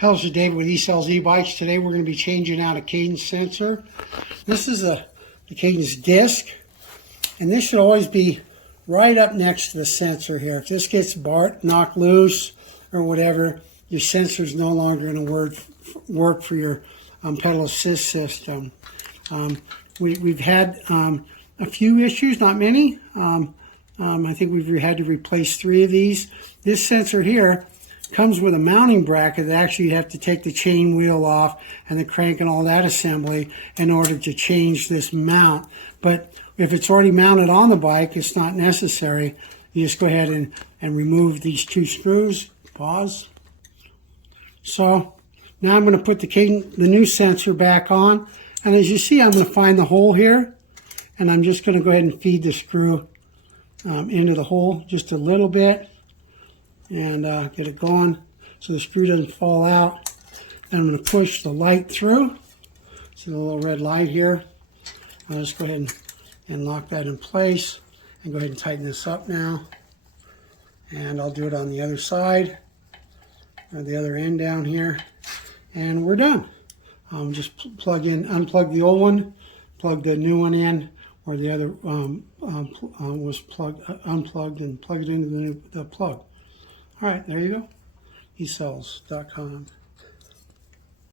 Hello, this is David with Ecells Ebikes. Today we're going to be changing out a cadence sensor. This is the cadence disc, and this should always be right up next to the sensor here. If this gets knocked loose or whatever, your sensor is no longer going to work for your pedal assist system. We've had a few issues, not many. I think we've had to replace 3 of these. This sensor here comes with a mounting bracket that actually you have to take the chain wheel off and the crank and all that assembly in order to change this mount. But if it's already mounted on the bike, it's not necessary. You just go ahead and remove these 2 screws. Pause. So now I'm going to put the new sensor back on, and as you see, I'm going to find the hole here, and I'm just going to go ahead and feed the screw into the hole just a little bit and get it going so the screw doesn't fall out. Then I'm going to push the light through. See the little red light here. I'll just go ahead and lock that in place and go ahead and tighten this up now. And I'll do it on the other side, the other end down here, and we're done. Just unplug the old one, plug the new one in where the other was unplugged, and plug it into the plug. All right, there you go. Ecells.com.